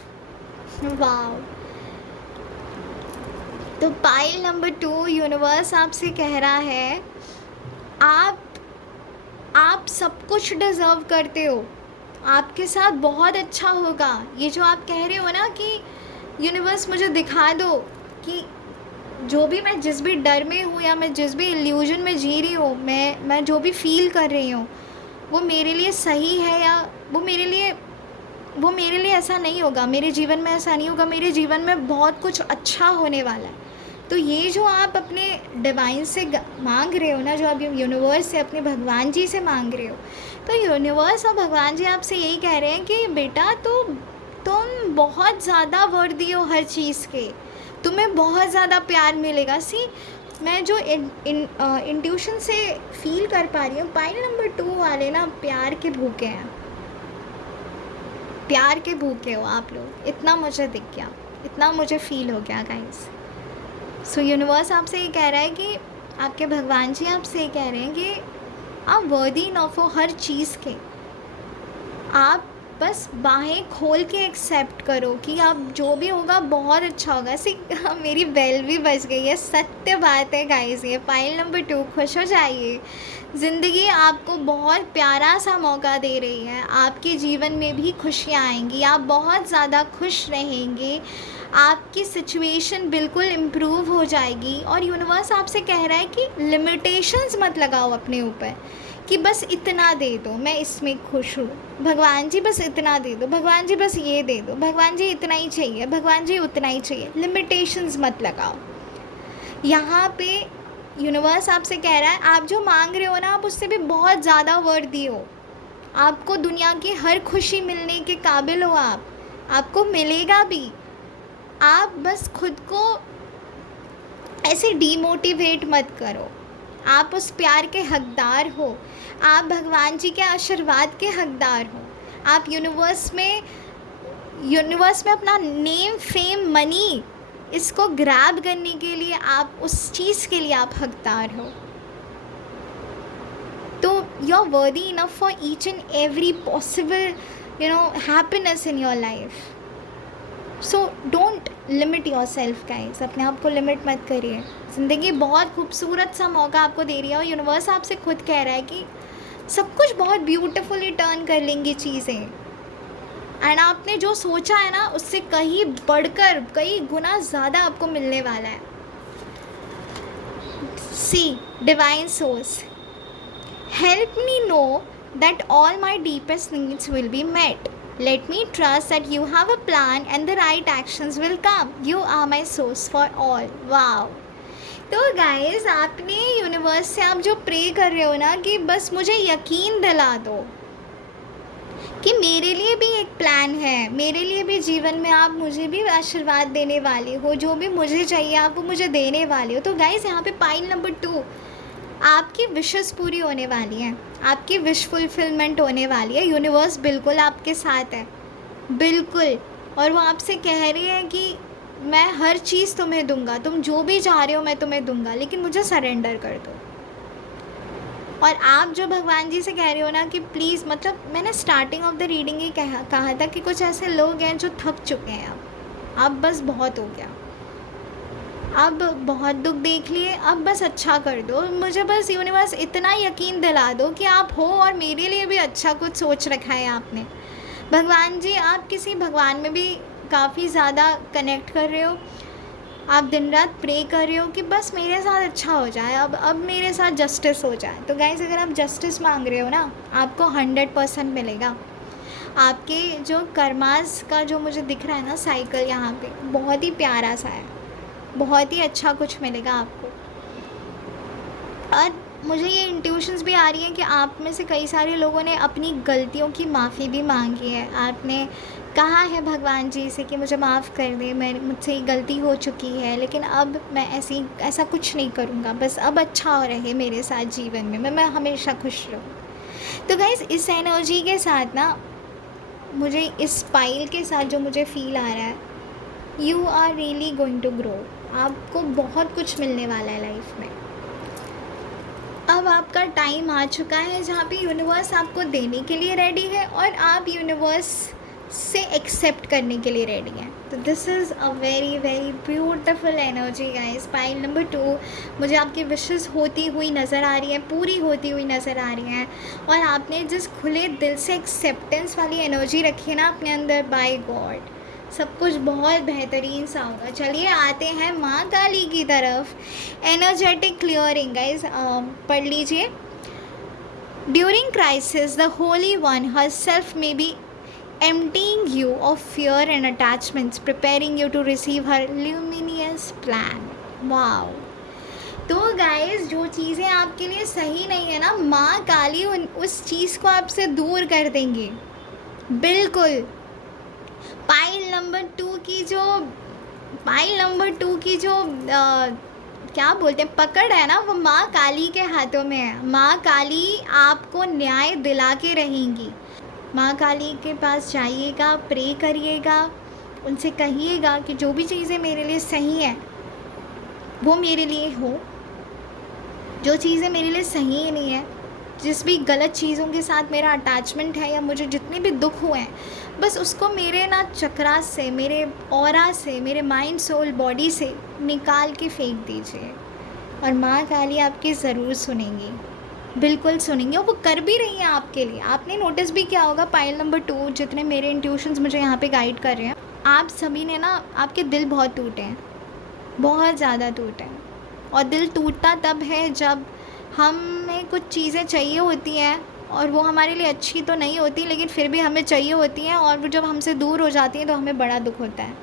Wow. तो पाइल नंबर 2 यूनिवर्स आपसे कह रहा है आप सब कुछ डिज़र्व करते हो, आपके साथ बहुत अच्छा होगा। ये जो आप कह रहे हो ना कि यूनिवर्स मुझे दिखा दो कि जो भी मैं जिस भी डर में हूँ या मैं जिस भी इल्यूजन में जी रही हूँ, मैं जो भी फील कर रही हूँ वो मेरे लिए सही है, या वो मेरे लिए ऐसा नहीं होगा, मेरे जीवन में ऐसा नहीं होगा, मेरे जीवन में बहुत कुछ अच्छा होने वाला है। तो ये जो आप अपने डिवाइन से मांग रहे हो ना, जो आप यूनिवर्स से अपने भगवान जी से मांग रहे हो, तो यूनिवर्स और भगवान जी आपसे यही कह रहे हैं कि बेटा तुम बहुत ज़्यादा वर्दी हो हर चीज़ के, तुम्हें बहुत ज़्यादा प्यार मिलेगा। सी, मैं जो इंट्यूशन से फील कर पा रही हूँ, पाइल नंबर 2 वाले ना प्यार के भूखे हैं, प्यार के भूखे हो आप लोग। इतना मुझे दिख गया, इतना मुझे फील हो गया गाइस। सो यूनिवर्स आपसे ये कह रहा है कि आपके भगवान जी आपसे ये कह रहे हैं कि आप वर्दी इनफ हो हर चीज़ के। आप बस बाहें खोल के एक्सेप्ट करो कि आप जो भी होगा बहुत अच्छा होगा। सी, मेरी बेल भी बज गई है, सत्य बात है गाइस। ये पाइल नंबर 2, खुश हो जाइए। ज़िंदगी आपको बहुत प्यारा सा मौका दे रही है, आपके जीवन में भी खुशियाँ आएंगी, आप बहुत ज़्यादा खुश रहेंगे, आपकी सिचुएशन बिल्कुल इम्प्रूव हो जाएगी। और यूनिवर्स आपसे कह रहा है कि लिमिटेशंस मत लगाओ अपने ऊपर कि बस इतना दे दो, मैं इसमें खुश हूँ, भगवान जी बस इतना दे दो, भगवान जी बस ये दे दो, भगवान जी इतना ही चाहिए, भगवान जी उतना ही चाहिए। लिमिटेशंस मत लगाओ। यहाँ पे यूनिवर्स आपसे कह रहा है आप जो मांग रहे हो ना, आप उससे भी बहुत ज़्यादा वर्दी हो। आपको दुनिया की हर खुशी मिलने के काबिल हो आप, आपको मिलेगा भी। आप बस खुद को ऐसे डीमोटिवेट मत करो। आप उस प्यार के हकदार हो, आप भगवान जी के आशीर्वाद के हकदार हो। आप यूनिवर्स में अपना नेम, फेम, मनी इसको ग्रैब करने के लिए, आप उस चीज़ के लिए आप हकदार हो। तो you are worthy enough for each and every possible happiness in your life. So don't limit yourself guys, अपने आप को लिमिट मत करिए। ज़िंदगी बहुत खूबसूरत सा मौका आपको दे रही है और यूनिवर्स आपसे खुद कह रहा है कि सब कुछ बहुत ब्यूटीफुली टर्न कर लेंगी चीज़ें। एंड आपने जो सोचा है ना, उससे कहीं बढ़कर कई गुना ज़्यादा आपको मिलने वाला है। See, divine source, help me know that all my deepest needs will be met. Let me trust that you have a plan and the right actions will come. You are my source for all. Wow. तो गाइस, आपने यूनिवर्स से आप जो प्रे कर रहे हो ना कि बस मुझे यकीन दिला दो कि मेरे लिए भी एक प्लान है, मेरे लिए भी जीवन में आप मुझे भी आशीर्वाद देने वाले हो, जो भी मुझे चाहिए आप वो मुझे देने वाले हो। तो गाइस, यहाँ पे पाइल नंबर 2, आपकी विशेस पूरी होने वाली हैं, आपकी विश फुलफिलमेंट होने वाली है। यूनिवर्स बिल्कुल आपके साथ है, बिल्कुल। और वो आपसे कह रही है कि मैं हर चीज़ तुम्हें दूंगा, तुम जो भी चाह रहे हो मैं तुम्हें दूंगा, लेकिन मुझे सरेंडर कर दो। और आप जो भगवान जी से कह रहे हो ना कि प्लीज़, मतलब मैंने स्टार्टिंग ऑफ द रीडिंग ही कहा था कि कुछ ऐसे लोग हैं जो थक चुके हैं, अब बस बहुत हो गया, अब बहुत दुख देख लिए, अब बस अच्छा कर दो। मुझे बस यूनिवर्स इतना यकीन दिला दो कि आप हो और मेरे लिए भी अच्छा कुछ सोच रखा है आपने। भगवान जी, आप किसी भगवान में भी काफ़ी ज़्यादा कनेक्ट कर रहे हो, आप दिन रात प्रे कर रहे हो कि बस मेरे साथ अच्छा हो जाए, अब मेरे साथ जस्टिस हो जाए। तो गाइस, अगर आप जस्टिस मांग रहे हो ना, आपको 100% मिलेगा। आपके जो कर्मास का जो मुझे दिख रहा है ना साइकिल, यहाँ पे बहुत ही प्यारा सा है, बहुत ही अच्छा कुछ मिलेगा आपको। और मुझे ये इंट्यूशंस भी आ रही हैं कि आप में से कई सारे लोगों ने अपनी गलतियों की माफ़ी भी मांगी है। आपने कहा है भगवान जी से कि मुझे माफ़ कर दे, मुझसे ये गलती हो चुकी है, लेकिन अब मैं ऐसा कुछ नहीं करूँगा, बस अब अच्छा रहे मेरे साथ जीवन में, मैं हमेशा खुश रहूँ। तो गाइस, इस एनर्जी के साथ ना, मुझे इस पाइल के साथ जो मुझे फील आ रहा है, you are really going to grow. आपको बहुत कुछ मिलने वाला है लाइफ में। अब आपका टाइम आ चुका है जहाँ पे यूनिवर्स आपको देने के लिए रेडी है और आप यूनिवर्स से एक्सेप्ट करने के लिए रेडी हैं। तो this is a very very beautiful energy guys. Pile number 2, मुझे आपकी विशेस होती हुई नज़र आ रही है, पूरी होती हुई नज़र आ रही हैं। और आपने जिस खुले दिल से एक्सेप्टेंस वाली एनर्जी रखी है ना अपने अंदर, बाय गॉड सब कुछ बहुत बेहतरीन सा होगा। चलिए आते हैं माँ काली की तरफ। एनर्जेटिक क्लियरिंग गाइस, पढ़ लीजिए। During crisis the Holi one herself may be emptying you of fear and attachments, preparing you to receive her luminous plan. Wow. तो गाइस, जो चीज़ें आपके लिए सही नहीं है ना, माँ काली उस चीज़ को आपसे दूर कर देंगे, बिल्कुल। पाइल नंबर 2 की जो पाइल नंबर 2 की जो क्या बोलते हैं पकड़ है ना, वो माँ काली के हाथों में है। माँ काली आपको न्याय दिला के रहेंगी। माँ काली के पास जाइएगा, प्रे करिएगा, उनसे कहिएगा कि जो भी चीज़ें मेरे लिए सही हैं वो मेरे लिए हो, जो चीज़ें मेरे लिए सही ही नहीं है, जिस भी गलत चीज़ों के साथ मेरा अटैचमेंट है या मुझे जितने भी दुख हुए हैं, बस उसको मेरे ना चक्रास से, मेरे ऑरा से, मेरे माइंड सोल बॉडी से निकाल के फेंक दीजिए। और माँ काली आपकी ज़रूर सुनेंगी, बिल्कुल सुनेंगी, और वो कर भी रही हैं आपके लिए। आपने नोटिस भी किया होगा पाइल नंबर 2, जितने मेरे इंट्यूशंस मुझे यहाँ पे गाइड कर रहे हैं, आप सभी ने ना, आपके दिल बहुत टूटे हैं, बहुत ज़्यादा टूटे हैं। और दिल टूटता तब है जब हमें कुछ चीज़ें चाहिए होती हैं और वो हमारे लिए अच्छी तो नहीं होती, लेकिन फिर भी हमें चाहिए होती हैं, और वो जब हमसे दूर हो जाती हैं तो हमें बड़ा दुख होता है,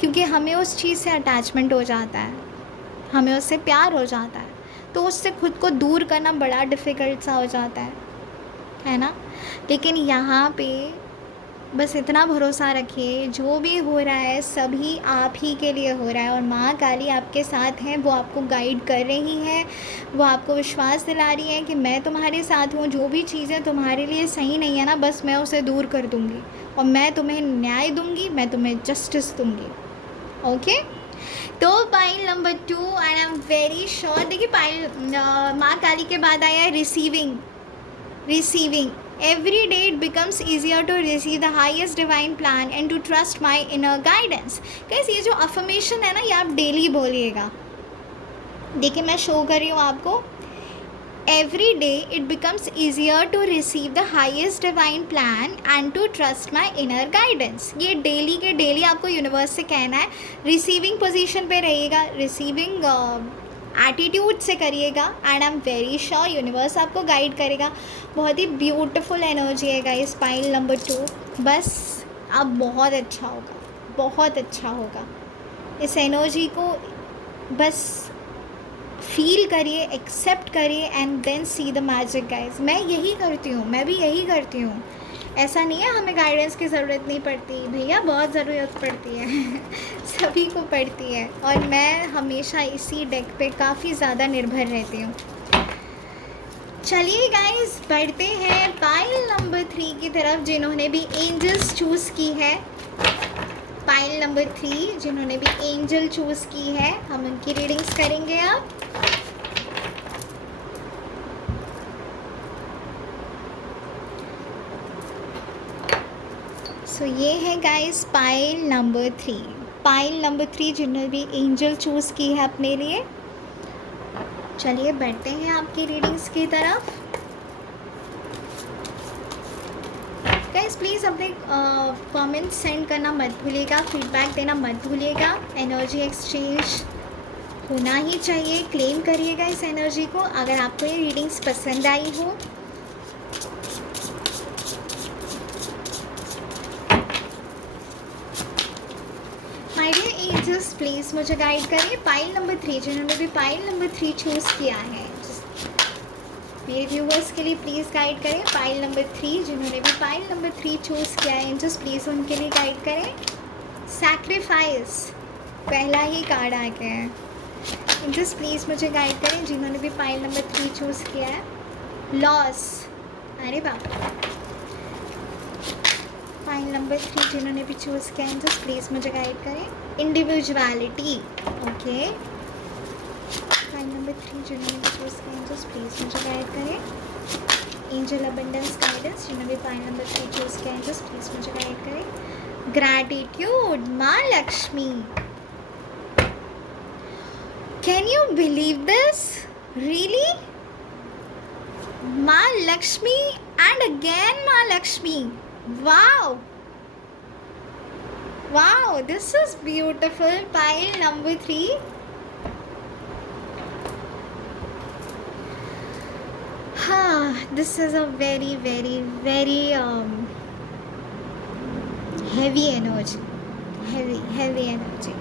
क्योंकि हमें उस चीज़ से अटैचमेंट हो जाता है, हमें उससे प्यार हो जाता है, तो उससे खुद को दूर करना बड़ा डिफ़िकल्ट सा हो जाता है ना। लेकिन यहाँ पे बस इतना भरोसा रखिए, जो भी हो रहा है सभी आप ही के लिए हो रहा है, और माँ काली आपके साथ हैं, वो आपको गाइड कर रही हैं, वो आपको विश्वास दिला रही है कि मैं तुम्हारे साथ हूँ। जो भी चीज़ें तुम्हारे लिए सही नहीं है ना, बस मैं उसे दूर कर दूँगी, और मैं तुम्हें न्याय दूँगी, मैं तुम्हें जस्टिस दूँगी। ओके, तो pile number 2, and I am very sure, देखिए पाइल माँ काली के बाद आया है receiving. Every day it becomes easier to receive the highest divine plan and to trust my inner guidance. Guys, ये जो अफर्मेशन है ना, ये आप डेली बोलिएगा। देखिए मैं शो कर रही हूँ आपको। Every day it becomes easier to receive the highest divine plan and to trust my inner guidance. ये डेली के डेली आपको यूनिवर्स से कहना है। रिसीविंग पोजीशन पे रहिएगा, रिसीविंग एटीट्यूड से करिएगा, and I am very sure universe आपको गाइड करेगा। बहुत ही ब्यूटीफुल एनर्जी है गाइस पाइल नंबर 2। बस अब बहुत अच्छा होगा, बहुत अच्छा होगा। इस एनर्जी को बस फील करिए, एक्सेप्ट करिए, and then see the magic guys. मैं यही करती हूँ, मैं भी यही करती हूँ। ऐसा नहीं है हमें गाइडेंस की ज़रूरत नहीं पड़ती, भैया बहुत ज़रूरत पड़ती है सभी को पड़ती है, और मैं हमेशा इसी डेक पे काफ़ी ज़्यादा निर्भर रहती हूँ। चलिए गाइस, बढ़ते हैं पाइल नंबर 3 की तरफ, जिन्होंने भी एंजल्स चूज़ की है। पाइल नंबर 3 जिन्होंने भी एंजल चूज़ की है, हम उनकी रीडिंग्स करेंगे अब। सो ये है guys pile number 3। Pile number 3 जिन्होंने भी एंजल चूज़ की है अपने लिए। चलिए बढ़ते हैं आपकी रीडिंग्स की तरफ। गाइस प्लीज़ अपने कमेंट्स सेंड करना मत भूलिएगा, फीडबैक देना मत भूलिएगा। एनर्जी एक्सचेंज होना ही चाहिए, क्लेम करिएगा इस एनर्जी को अगर आपको ये रीडिंग्स पसंद आई हो। माय डियर एंजल्स, प्लीज़ मुझे गाइड करिए। पाइल नंबर 3 जिन्होंने भी पाइल नंबर 3 चूज़ किया है, मेरे व्यूवर्स के लिए प्लीज़ गाइड करें। पाइल नंबर 3 जिन्होंने भी पाइल नंबर 3 चूज़ किया है, एंजल्स प्लीज़ उनके लिए गाइड करें। सैक्रिफाइस पहला ही कार्ड आ गया है। एंजल्स प्लीज़ मुझे गाइड करें जिन्होंने भी पाइल नंबर 3 चूज़ किया है। लॉस, अरे बाप। पाइल नंबर 3 जिन्होंने भी चूज़ किया है, जस्ट प्लीज़ मुझे गाइड करें। Individuality, okay. पाइल नंबर 3 जिन्होंने भी चूज़ किया है, जस्ट प्लीज़ मुझे गाइड करें। एंजल अबंडेंस गाइडेंस जिन्होंने भी पाइल नंबर 3 चूज़ किया है, जस्ट प्लीज़ मुझे गाइड करें। ग्रैटिट्यूड, माँ Lakshmi. Can you believe this? Really? माँ लक्ष्मी एंड अगेन माँ Lakshmi. Wow, this is beautiful. Pile number 3. This is a very heavy energy. Heavy energy.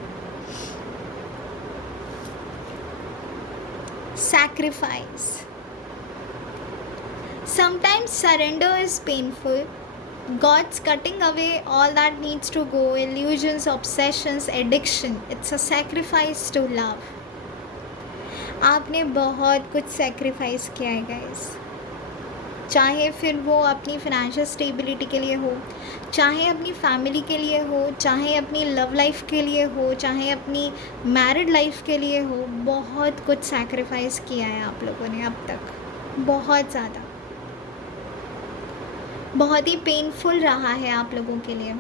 Sacrifice. Sometimes surrender is painful. God's cutting away all that needs to go, illusions, obsessions, addiction. It's a sacrifice to love. आपने बहुत कुछ सेक्रीफाइस किया है गाइस, चाहे फिर वो अपनी फाइनेंशियल स्टेबिलिटी के लिए हो, चाहे अपनी फैमिली के लिए हो, चाहे अपनी लव लाइफ के लिए हो, चाहे अपनी मैरिड लाइफ के लिए हो। बहुत कुछ सैक्रिफाइस किया है आप लोगों ने अब तक, बहुत ज़्यादा, बहुत ही पेनफुल रहा है आप लोगों के लिए।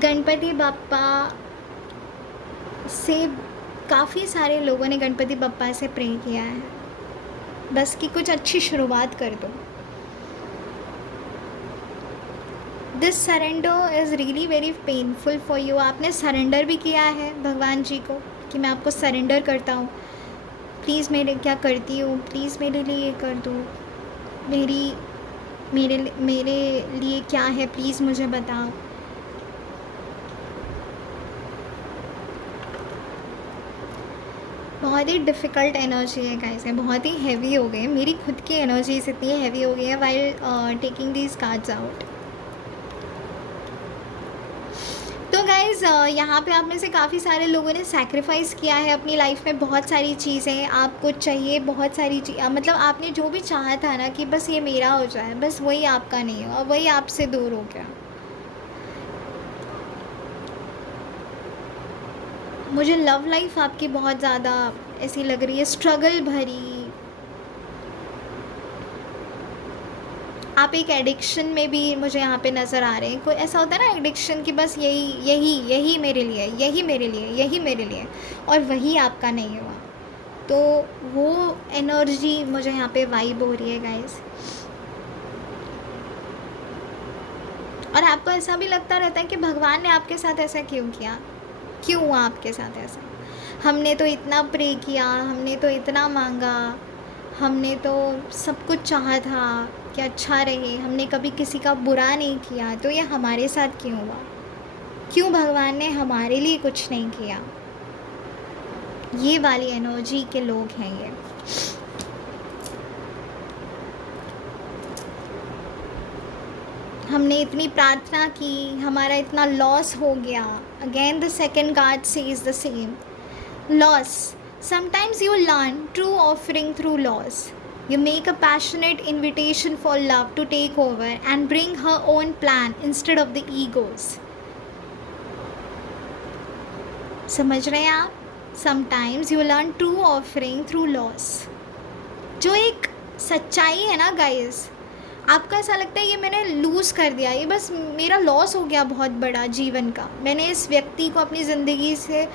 गणपति बप्पा से काफ़ी सारे लोगों ने गणपति बप्पा से प्रे किया है, बस कि कुछ अच्छी शुरुआत कर दो। This surrender is really very painful for you. आपने सरेंडर भी किया है भगवान जी को कि मैं आपको सरेंडर करता हूँ, प्लीज़ मेरे क्या करती हूँ, प्लीज़ मेरे लिए ये कर दो, मेरे लिए क्या है प्लीज़ मुझे बताओ। बहुत ही डिफ़िकल्ट एनर्जी है गाइस, बहुत ही हैवी हो गई है। मेरी खुद की एनर्जीज इतनी हैवी हो गई है while taking these cards out. तो गाइज़ यहाँ पे आप में से काफ़ी सारे लोगों ने सैक्रिफाइस किया है अपनी लाइफ में बहुत सारी चीज़ें। आपको चाहिए बहुत सारी मतलब आपने जो भी चाहा था ना कि बस ये मेरा हो जाए, बस वही आपका नहीं हुआ, वही आपसे दूर हो गया। मुझे लव लाइफ आपकी बहुत ज़्यादा ऐसी लग रही है, स्ट्रगल भरी। आप एक एडिक्शन में भी मुझे यहाँ पे नज़र आ रहे हैं। कोई ऐसा होता है ना एडिक्शन कि बस यही मेरे लिए, यही मेरे लिए, यही मेरे लिए, और वही आपका नहीं हुआ। तो वो एनर्जी मुझे यहाँ पे वाइब हो रही है गाइस। और आपको ऐसा भी लगता रहता है कि भगवान ने आपके साथ ऐसा क्यों किया, क्यों हुआ आपके साथ ऐसा। हमने तो इतना प्रे किया, हमने तो इतना मांगा, हमने तो सब कुछ चाहा था कि अच्छा रहे, हमने कभी किसी का बुरा नहीं किया, तो ये हमारे साथ क्यों हुआ, क्यों भगवान ने हमारे लिए कुछ नहीं किया। ये वाली एनर्जी के लोग हैं ये। हमने इतनी प्रार्थना की, हमारा इतना लॉस हो गया। Again the second card says the same, loss. Sometimes you learn true offering through loss. You make a passionate invitation for love to take over and bring her own plan instead of the egos. समझ रहे हैं आप? Sometimes you learn true offering through loss. जो एक सच्चाई है ना गाइस, आपको ऐसा लगता है ये मैंने लूज़ कर दिया, ये बस मेरा लॉस हो गया बहुत बड़ा जीवन का, मैंने इस व्यक्ति को अपनी ज़िंदगी से,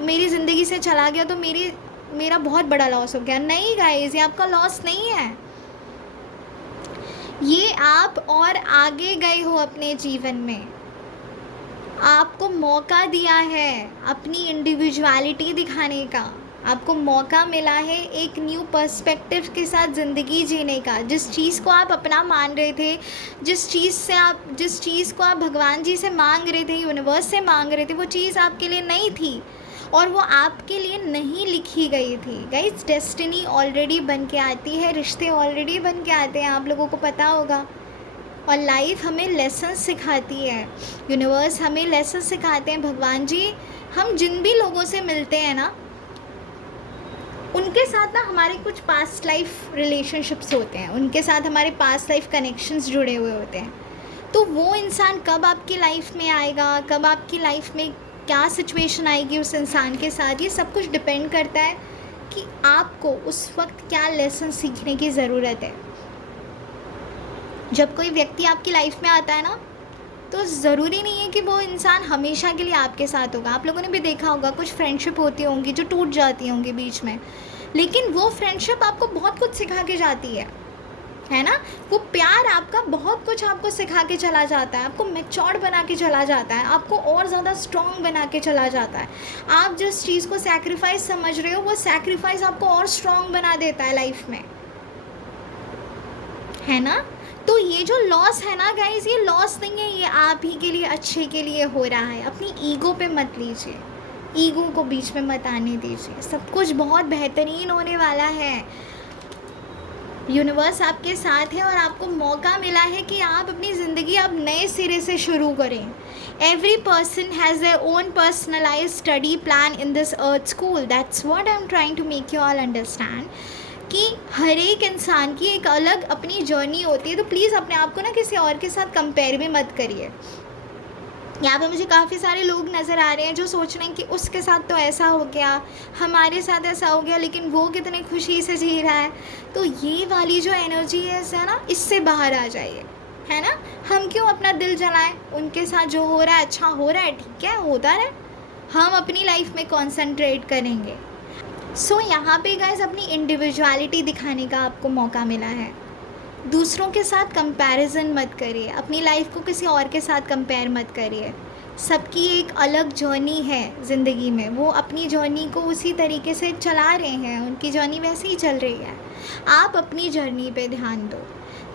मेरी ज़िंदगी से चला गया, तो मेरा बहुत बड़ा लॉस हो गया। नहीं गाइस, ये आपका लॉस नहीं है, ये आप और आगे गए हो अपने जीवन में। आपको मौका दिया है अपनी इंडिविजुअलिटी दिखाने का, आपको मौका मिला है एक न्यू पर्सपेक्टिव के साथ ज़िंदगी जीने का। जिस चीज़ को आप अपना मान रहे थे, जिस चीज़ को आप भगवान जी से मांग रहे थे, यूनिवर्स से मांग रहे थे, वो चीज़ आपके लिए नहीं थी और वो आपके लिए नहीं लिखी गई थी। गाइस, डेस्टिनी ऑलरेडी बन के आती है, रिश्ते ऑलरेडी बन के आते हैं, आप लोगों को पता होगा। और लाइफ हमें लेसन सिखाती है, यूनिवर्स हमें लेसन सिखाते हैं। भगवान जी, हम जिन भी लोगों से मिलते हैं ना, उनके साथ ना हमारे कुछ पास्ट लाइफ रिलेशनशिप्स होते हैं, उनके साथ हमारे पास्ट लाइफ कनेक्शंस जुड़े हुए होते हैं। तो वो इंसान कब आपकी लाइफ में आएगा, कब आपकी लाइफ में क्या सिचुएशन आएगी उस इंसान के साथ, ये सब कुछ डिपेंड करता है कि आपको उस वक्त क्या लेसन सीखने की ज़रूरत है। जब कोई व्यक्ति आपकी लाइफ में आता है ना, तो ज़रूरी नहीं है कि वो इंसान हमेशा के लिए आपके साथ होगा। आप लोगों ने भी देखा होगा, कुछ फ्रेंडशिप होती होंगी जो टूट जाती होंगी बीच में, लेकिन वो फ्रेंडशिप आपको बहुत कुछ सिखा के जाती है ना। वो प्यार आपका बहुत कुछ आपको सिखा के चला जाता है, आपको मैच्योर बना के चला जाता है, आपको और ज़्यादा स्ट्रॉन्ग बना के चला जाता है। आप जिस चीज़ को सैक्रिफाइस समझ रहे हो, वो सैक्रिफाइस आपको और स्ट्रॉन्ग बना देता है लाइफ में, है ना। तो ये जो लॉस है ना गाइज, ये लॉस नहीं है, ये आप ही के लिए अच्छे के लिए हो रहा है। अपनी ईगो पे मत लीजिए, ईगो को बीच में मत आने दीजिए, सब कुछ बहुत बेहतरीन होने वाला है। यूनिवर्स आपके साथ है और आपको मौका मिला है कि आप अपनी ज़िंदगी अब नए सिरे से शुरू करें. Every person has their own personalized study plan in this earth school. That's what I am trying to make you all understand कि हर एक इंसान की एक अलग अपनी जर्नी होती है. तो प्लीज़ अपने आप को ना किसी और के साथ कंपेयर भी मत करिए. यहाँ पे मुझे काफ़ी सारे लोग नज़र आ रहे हैं जो सोच रहे हैं कि उसके साथ तो ऐसा हो गया, हमारे साथ ऐसा हो गया, लेकिन वो कितने खुशी से जी रहा है. तो ये वाली जो एनर्जी है ना, इससे बाहर आ जाइए, है ना. हम क्यों अपना दिल जलाएं. उनके साथ जो हो रहा है अच्छा हो रहा है, ठीक है, होता रहे. हम अपनी लाइफ में कॉन्सेंट्रेट करेंगे. सो यहाँ पे गाइस अपनी इंडिविजुअलिटी दिखाने का आपको मौका मिला है. दूसरों के साथ कंपैरिजन मत करिए. अपनी लाइफ को किसी और के साथ कंपेयर मत करिए. सबकी एक अलग जर्नी है ज़िंदगी में. वो अपनी जर्नी को उसी तरीके से चला रहे हैं, उनकी जर्नी वैसे ही चल रही है. आप अपनी जर्नी पे ध्यान दो.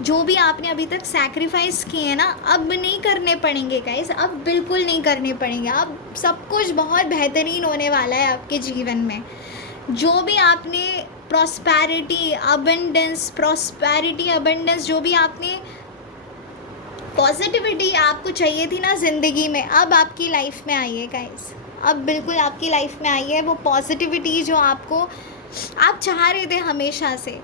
जो भी आपने अभी तक सैक्रिफाइस किए हैं ना, अब नहीं करने पड़ेंगे गाइस. अब बिल्कुल नहीं करने पड़ेंगे. अब सब कुछ बहुत बेहतरीन होने वाला है आपके जीवन में. जो भी आपने प्रॉस्पैरिटी अबंडेंस जो भी आपने पॉजिटिविटी आपको चाहिए थी ना ज़िंदगी में, अब आपकी लाइफ में आई है गाइस. अब बिल्कुल आपकी लाइफ में आई है वो पॉजिटिविटी जो आपको आप चाह रहे थे हमेशा से.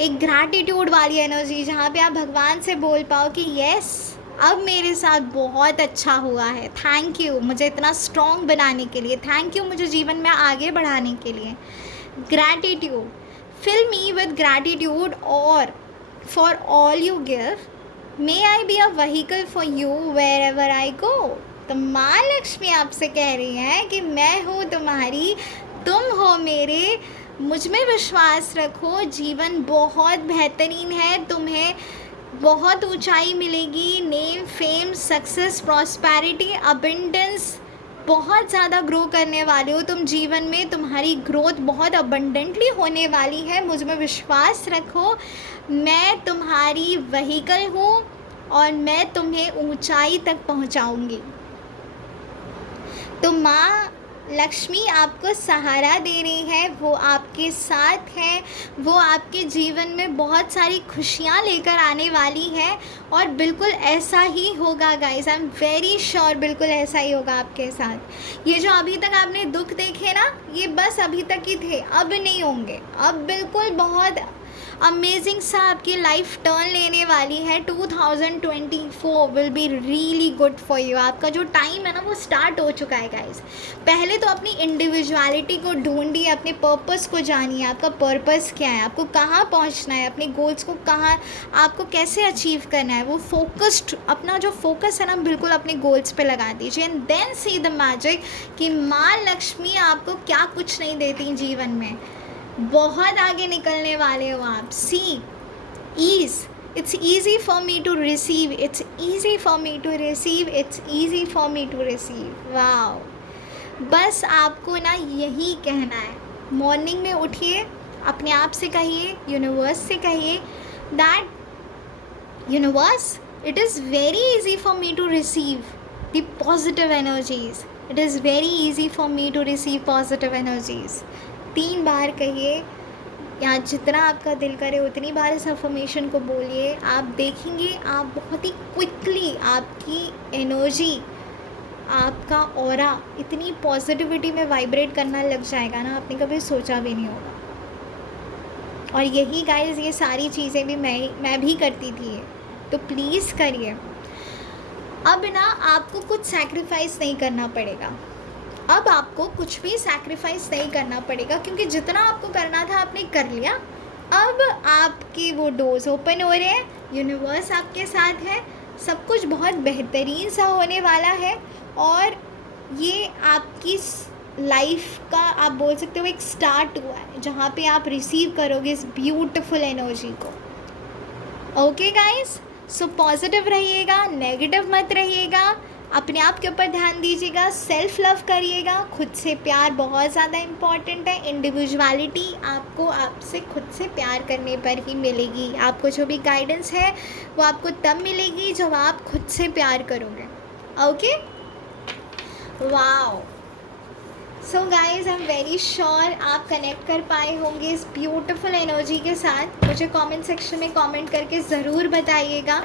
एक ग्रैटिट्यूड वाली एनर्जी जहाँ पे आप भगवान से बोल पाओ कि यस, अब मेरे साथ बहुत अच्छा हुआ है. थैंक यू मुझे इतना स्ट्रॉन्ग बनाने के लिए. थैंक यू मुझे जीवन में आगे बढ़ाने के लिए. Gratitude. Fill me with gratitude or for all you give. May I be a vehicle for you wherever I go. तो माँ लक्ष्मी आपसे कह रही हैं कि मैं हूँ तुम्हारी, तुम हो मेरे, मुझ में विश्वास रखो. जीवन बहुत बेहतरीन है. तुम्हें बहुत ऊंचाई मिलेगी. Name, fame, success, prosperity, abundance, बहुत ज़्यादा ग्रो करने वाले हो तुम जीवन में. तुम्हारी ग्रोथ बहुत अबंडेंटली होने वाली है. मुझ में विश्वास रखो. मैं तुम्हारी व्हीकल हूँ और मैं तुम्हें ऊंचाई तक पहुँचाऊँगी. तो माँ लक्ष्मी आपको सहारा दे रही है. वो आपके साथ है. वो आपके जीवन में बहुत सारी खुशियाँ लेकर आने वाली है. और बिल्कुल ऐसा ही होगा guys. I am very sure बिल्कुल ऐसा ही होगा आपके साथ. ये जो अभी तक आपने दुख देखे ना, ये बस अभी तक ही थे, अब नहीं होंगे. अब बिल्कुल बहुत अमेजिंग सा आपकी लाइफ टर्न लेने वाली है. 2024 will be really good for you. आपका जो टाइम है ना वो स्टार्ट हो चुका है गाइस. पहले तो अपनी इंडिविजुअलिटी को ढूंढिए, अपने पर्पस को जानिए. आपका पर्पस क्या है, आपको कहाँ पहुँचना है, अपने गोल्स को कहाँ आपको कैसे अचीव करना है. वो फोकस्ड, अपना जो फोकस है ना बिल्कुल अपने गोल्स पे लगा दीजिए. And then see the magic कि माँ लक्ष्मी आपको क्या कुछ नहीं देती जीवन में. बहुत आगे निकलने वाले हो आप. See ease. It's easy for me to receive. It's easy for me to receive. It's easy for me to receive. Wow. बस आपको ना यही कहना है. मॉर्निंग में उठिए, अपने आप से कहिए, यूनिवर्स से कहिए that universe, it is very easy for me to receive the positive energies. It is very easy for me to receive positive energies. 3 बार कहिए, या जितना आपका दिल करे उतनी बार इस अफर्मेशन को बोलिए. आप देखेंगे आप बहुत ही क्विकली आपकी एनर्जी, आपका ऑरा इतनी पॉजिटिविटी में वाइब्रेट करना लग जाएगा ना, आपने कभी सोचा भी नहीं होगा. और यही गाइस, ये सारी चीज़ें भी मैं भी करती थी. तो प्लीज़ करिए. अब ना आपको कुछ सैक्रिफाइस नहीं करना पड़ेगा. अब आपको कुछ भी सैक्रिफाइस नहीं करना पड़ेगा, क्योंकि जितना आपको करना था आपने कर लिया. अब आपके वो डोर्स ओपन हो रहे हैं. यूनिवर्स आपके साथ है. सब कुछ बहुत बेहतरीन सा होने वाला है. और ये आपकी लाइफ का आप बोल सकते हो एक स्टार्ट हुआ है, जहाँ पे आप रिसीव करोगे इस ब्यूटीफुल एनर्जी को. ओके गाइस, सो पॉजिटिव रहिएगा, नेगेटिव मत रहिएगा. अपने आप के ऊपर ध्यान दीजिएगा. सेल्फ लव करिएगा. खुद से प्यार बहुत ज़्यादा इम्पॉर्टेंट है. इंडिविजुअलिटी आपको आपसे खुद से प्यार करने पर ही मिलेगी. आपको जो भी गाइडेंस है वो आपको तब मिलेगी जब आप खुद से प्यार करोगे. Okay. Wow. So guys I am very sure आप कनेक्ट कर पाए होंगे इस ब्यूटिफुल एनर्जी के साथ। मुझे कमेंट सेक्शन में कमेंट करके ज़रूर बताइएगा।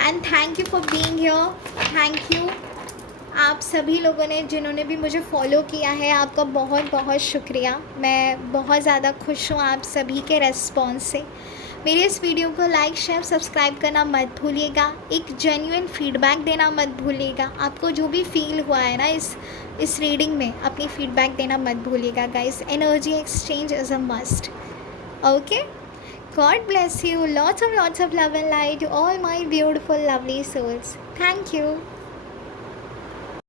And thank you for being here. Thank you आप सभी लोगों ने जिन्होंने भी मुझे फॉलो किया है, आपका बहुत बहुत शुक्रिया। मैं बहुत ज़्यादा खुश हूँ आप सभी के रेस्पॉन्स से। मेरे इस वीडियो को लाइक शेयर सब्सक्राइब करना मत भूलिएगा। एक जेन्युइन फीडबैक देना मत भूलिएगा। आपको जो भी फील हुआ है ना इस रीडिंग में, अपनी फीडबैक देना मत भूलिएगा guys. Energy exchange is a must. Okay, God bless you. Lots of love and light to all my beautiful lovely souls. Thank you.